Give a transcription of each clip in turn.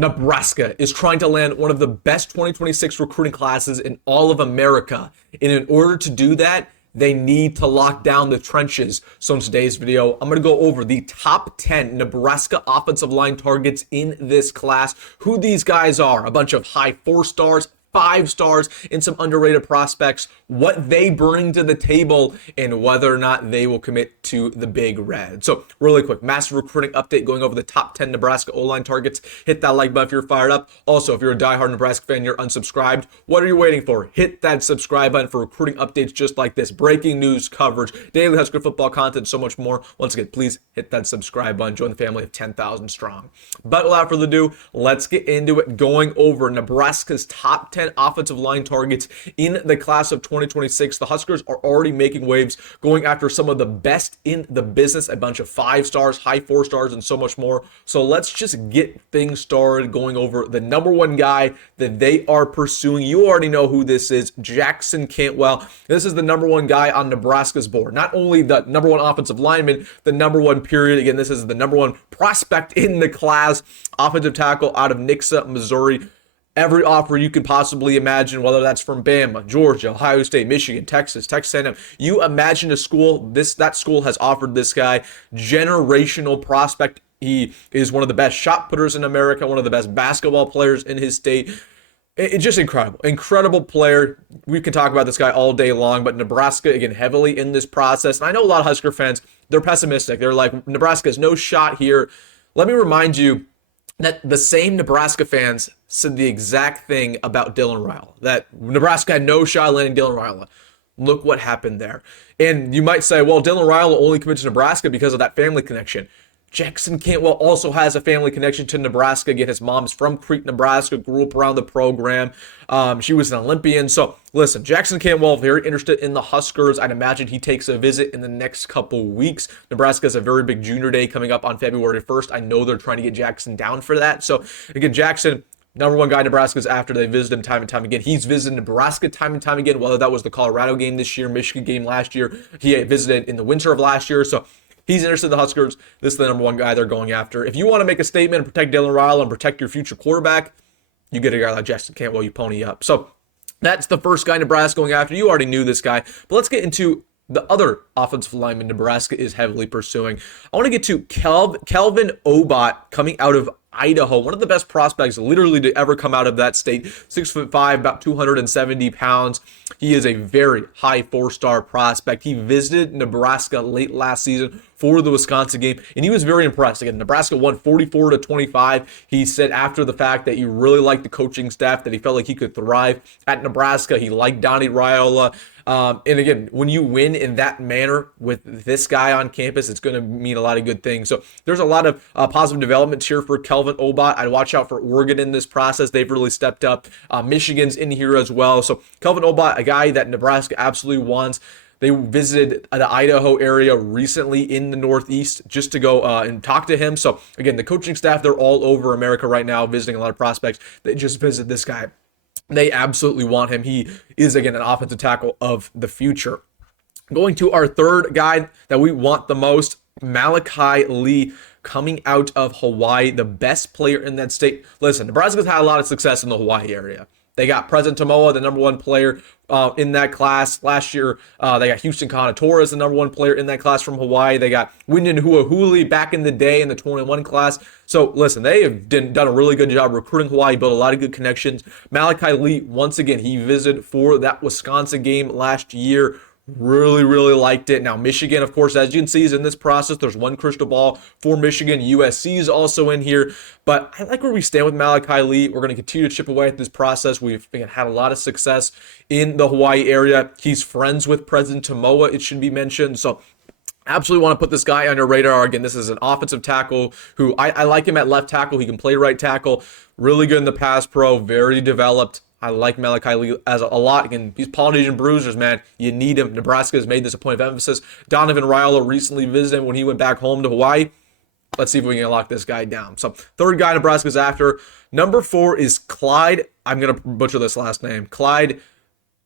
Nebraska is trying to land one of the best 2026 recruiting classes in all of America. And in order to do that, they need to lock down the trenches. So in today's video, I'm going to go over the top 10 Nebraska offensive line targets in this class, who these guys are, a bunch of high 4-stars, 5 stars, and some underrated prospects, what they bring to the table, and whether or not they will commit to the Big Red. So really quick, massive recruiting update going over the top 10 Nebraska O-line targets. Hit that like button if you're fired up. Also, if you're a diehard Nebraska fan, you're unsubscribed, what are you waiting for? Hit that subscribe button for recruiting updates just like this, breaking news coverage, daily Husker football content, so much more. Once again, please hit that subscribe button, join the family of 10,000 strong. But without further ado, let's get into it, going over Nebraska's top 10 offensive line targets in the class of 2026. The Huskers are already making waves, going after some of the best in the business, a bunch of 5 stars, high 4 stars, and so much more. So let's just get things started, going over the number one guy that they are pursuing. You already know who this is, Jackson Cantwell. This is the number one guy on Nebraska's board. Not only the number one offensive lineman, the number one period. Again, this is the number one prospect in the class, offensive tackle out of Nixa, Missouri. Every offer you could possibly imagine, whether that's from Bama, Georgia, Ohio State, Michigan, Texas A&M. You imagine a school, that school has offered this guy, generational prospect. He is one of the best shot putters in America, one of the best basketball players in his state. It's just incredible player. We can talk about this guy all day long, but Nebraska, again, heavily in this process. And I know a lot of Husker fans, they're pessimistic. They're like, Nebraska has no shot here. Let me remind you that the same Nebraska fans said the exact thing about Dylan Rhule, that Nebraska had no shot landing Dylan Rhule. Look what happened there. And you might say, well, Dylan Rhule only committed to Nebraska because of that family connection. Jackson Cantwell also has a family connection to Nebraska. Again, his mom's from Crete, Nebraska, grew up around the program. She was an Olympian. So listen, Jackson Cantwell, very interested in the Huskers. I'd imagine he takes a visit in the next couple weeks. Nebraska has a very big junior day coming up on February 1st. I know they're trying to get Jackson down for that. So again, Jackson, number one guy Nebraska's after. They visit him time and time again. He's visited Nebraska time and time again, whether that was the Colorado game this year, Michigan game last year. He visited in the winter of last year. So he's interested in the Huskers. This is the number one guy they're going after. If you want to make a statement and protect Dylan Rhule and protect your future quarterback, you get a guy like Jackson Cantwell, you pony up. So that's the first guy Nebraska going after. You already knew this guy. But let's get into the other offensive lineman Nebraska is heavily pursuing. I want to get to Kelvin Obot, coming out of Idaho, one of the best prospects literally to ever come out of that state. 6'5", about 270 pounds. He is a very high 4-star prospect. He visited Nebraska late last season for the Wisconsin game, and he was very impressed. Again, Nebraska won 44-25. He said after the fact that he really liked the coaching staff, that he felt like he could thrive at Nebraska. He liked Donnie Raiola. And again, when you win in that manner with this guy on campus, it's going to mean a lot of good things. So there's a lot of positive developments here for Kelvin Obot. I'd watch out for Oregon in this process. They've really stepped up. Michigan's in here as well. So Kelvin Obot, a guy that Nebraska absolutely wants. They visited the Idaho area recently in the Northeast just to go and talk to him. So again, the coaching staff, they're all over America right now visiting a lot of prospects. They just visit this guy. They absolutely want him. He is, again, an offensive tackle of the future. Going to our third guy that we want the most, Malachi Lee, coming out of Hawaii, the best player in that state. Listen, Nebraska's had a lot of success in the Hawaii area. They got President Tomoa, the number one player in that class. Last year, they got Houston Conatorres, the number one player in that class from Hawaii. They got Wyndon Hulhui back in the day in the 21 class. So listen, they have done a really good job recruiting Hawaii, built a lot of good connections. Malachi Lee, once again, he visited for that Wisconsin game last year. Really liked it. Now, Michigan, of course, as you can see, is in this process. There's one crystal ball for Michigan. USC is also in here. But I like where we stand with Malachi Lee. We're going to continue to chip away at this process. We've had a lot of success in the Hawaii area. He's friends with President Tomoa, it should be mentioned. So absolutely want to put this guy on your radar. Again, this is an offensive tackle who I like him at left tackle. He can play right tackle. Really good in the pass pro. Very developed. I like Malachi Lee as a lot. Again, these Polynesian bruisers, man, you need him. Nebraska has made this a point of emphasis. Donovan Raiola recently visited him when he went back home to Hawaii. Let's see if we can lock this guy down. So third guy Nebraska's after. Number 4 is Clyde. I'm going to butcher this last name. Clyde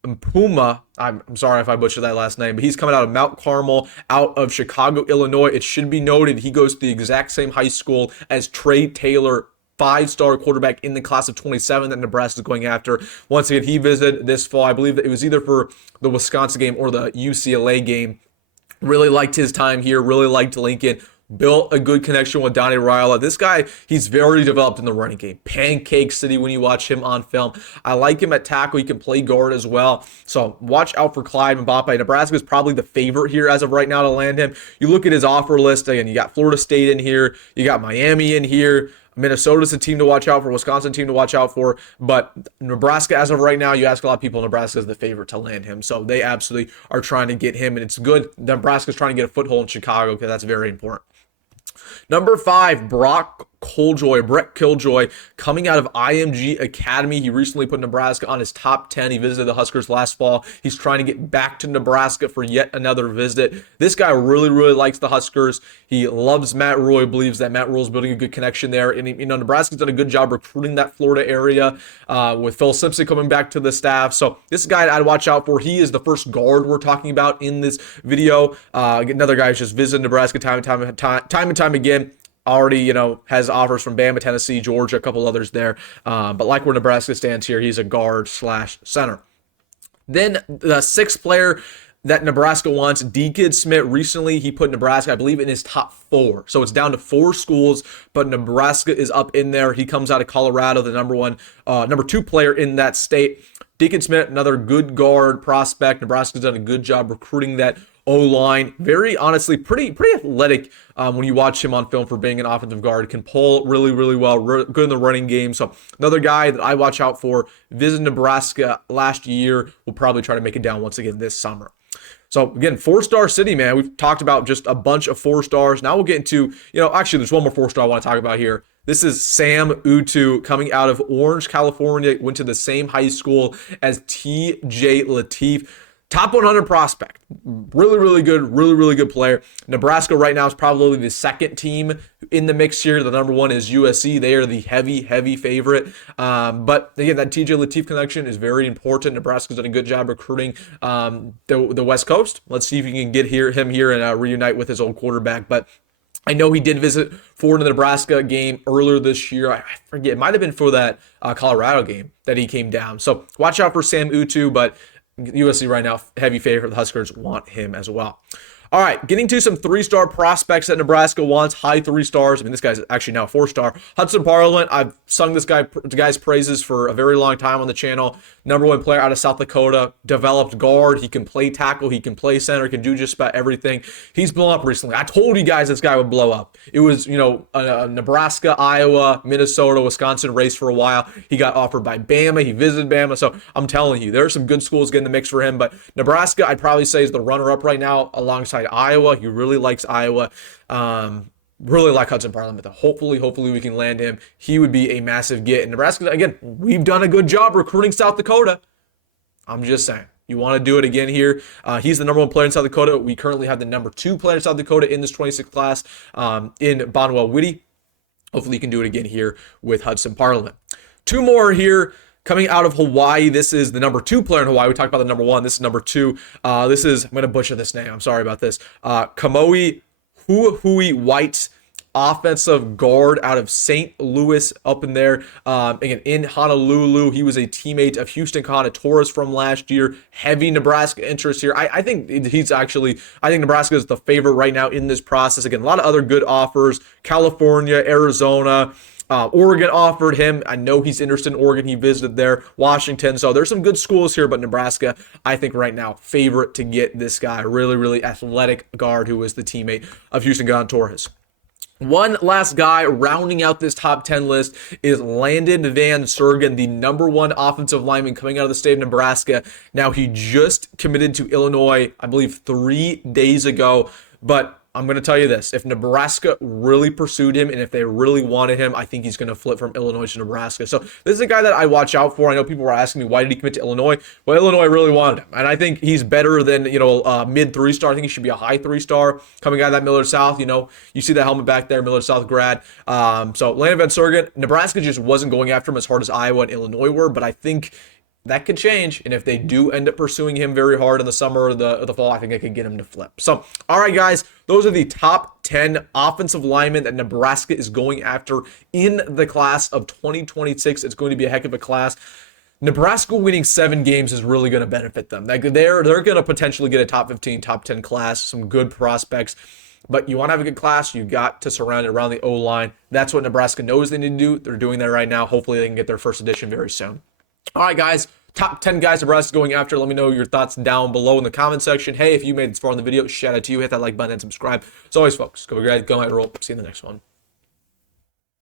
Mpouma. I'm sorry if I butchered that last name, but he's coming out of Mount Carmel, out of Chicago, Illinois. It should be noted he goes to the exact same high school as Trey Taylor 5-star quarterback in the class of 27 that Nebraska is going after. Once again, he visited this fall. I believe that it was either for the Wisconsin game or the UCLA game. Really liked his time here. Really liked Lincoln. Built a good connection with Donnie Raiola. This guy, he's very developed in the running game. Pancake City when you watch him on film. I like him at tackle. He can play guard as well. So watch out for Clyde Mpouma. Nebraska is probably the favorite here as of right now to land him. You look at his offer list. Again, you got Florida State in here. You got Miami in here. Minnesota's a team to watch out for, Wisconsin team to watch out for, but Nebraska, as of right now, you ask a lot of people, Nebraska is the favorite to land him, so they absolutely are trying to get him, and it's good. Nebraska's trying to get a foothold in Chicago because that's very important. Number 5, Brett Kolojoy, coming out of IMG Academy. He recently put Nebraska on his top 10. He visited the Huskers last fall. He's trying to get back to Nebraska for yet another visit. This guy really, really likes the Huskers. He loves Matt Rhule. He believes that Matt Rhule's building a good connection there. And, Nebraska's done a good job recruiting that Florida area with Phil Simpson coming back to the staff. So this guy I'd watch out for. He is the first guard we're talking about in this video. Another guy who's just visited Nebraska time and time again. Already, has offers from Bama, Tennessee, Georgia, a couple others there. But like where Nebraska stands here, he's a guard/center. Then the 6th player that Nebraska wants, Deacon Schmitt. Recently, he put Nebraska, I believe, in his top 4. So it's down to 4 schools, but Nebraska is up in there. He comes out of Colorado, the number 2 player in that state. Deacon Schmitt, another good guard prospect. Nebraska's done a good job recruiting that O-line. Very honestly, pretty athletic when you watch him on film for being an offensive guard. Can pull really, really well. Good in the running game. So another guy that I watch out for. Visited Nebraska last year. Will probably try to make it down once again this summer. So again, 4-star city, man. We've talked about just a bunch of 4 stars. Now we'll get into, actually there's one more 4-star I want to talk about here. This is Sam Utu coming out of Orange, California. Went to the same high school as T.J. Lateef. Top 100 prospect. Really, really good. Really, really good player. Nebraska right now is probably the 2nd team in the mix here. The number 1 is USC. They are the heavy favorite. But again, that TJ Lateef connection is very important. Nebraska's done a good job recruiting the West Coast. Let's see if we can get him here and reunite with his old quarterback. But I know he did visit for the Nebraska game earlier this year. I forget. It might have been for that Colorado game that he came down. So watch out for Sam Utu, but USC right now, heavy favorite. The Huskers want him as well. All right, getting to some 3-star prospects that Nebraska wants, high 3 stars. This guy's actually now a 4-star. Hudson Parliament, I've sung this guy's praises for a very long time on the channel. Number 1 player out of South Dakota, developed guard. He can play tackle, he can play center, can do just about everything. He's blown up recently. I told you guys this guy would blow up. It was, a Nebraska, Iowa, Minnesota, Wisconsin race for a while. He got offered by Bama. He visited Bama. So I'm telling you, there are some good schools getting the mix for him. But Nebraska, I'd probably say, is the runner-up right now alongside Iowa. He really likes Iowa. Really like Hudson Parliament. Hopefully we can land him. He would be a massive get. And Nebraska, again, we've done a good job recruiting South Dakota. I'm just saying. You want to do it again here. He's the number 1 player in South Dakota. We currently have the number 2 player in South Dakota in this 26th class in Bonwell Whitty. Hopefully you can do it again here with Hudson Parliament. 2 more here. Coming out of Hawaii, this is the number 2 player in Hawaii. We talked about the number 1. This is number 2. I'm going to butcher this name. I'm sorry about this. Kamoi Hulhui White, offensive guard out of St. Louis up in there. Again, in Honolulu. He was a teammate of Houston Torres from last year. Heavy Nebraska interest here. I think Nebraska is the favorite right now in this process. Again, a lot of other good offers. California, Arizona. Oregon offered him. I know he's interested in Oregon. He visited there. Washington. So there's some good schools here, but Nebraska, I think right now, favorite to get this guy. Really, really athletic guard who is the teammate of Houston Torres. One last guy rounding out this top 10 list is Landon Van Sergen, the number 1 offensive lineman coming out of the state of Nebraska. Now, he just committed to Illinois, I believe, 3 days ago, but I'm going to tell you this. If Nebraska really pursued him and if they really wanted him, I think he's going to flip from Illinois to Nebraska. So this is a guy that I watch out for. I know people were asking me, why did he commit to Illinois? Well, Illinois really wanted him. And I think he's better than, mid 3-star. I think he should be a high 3-star coming out of that Millard South. You see the helmet back there, Millard South grad. So Landon Van Sergen, Nebraska just wasn't going after him as hard as Iowa and Illinois were, but I think that could change. And if they do end up pursuing him very hard in the summer or the fall, I think I could get him to flip. So, all right, guys, those are the top 10 offensive linemen that Nebraska is going after in the class of 2026. It's going to be a heck of a class. Nebraska winning 7 games is really going to benefit them. Like they're going to potentially get a top 15, top 10 class, some good prospects. But you want to have a good class, you got to surround it around the O-line. That's what Nebraska knows they need to do. They're doing that right now. Hopefully they can get their first edition very soon. All right, guys, top 10 guys Nebraska's going after. Let me know your thoughts down below in the comment section. Hey, if you made it this far in the video, shout out to you. Hit that like button and subscribe. As always, folks, go ahead, Rhule. See you in the next one.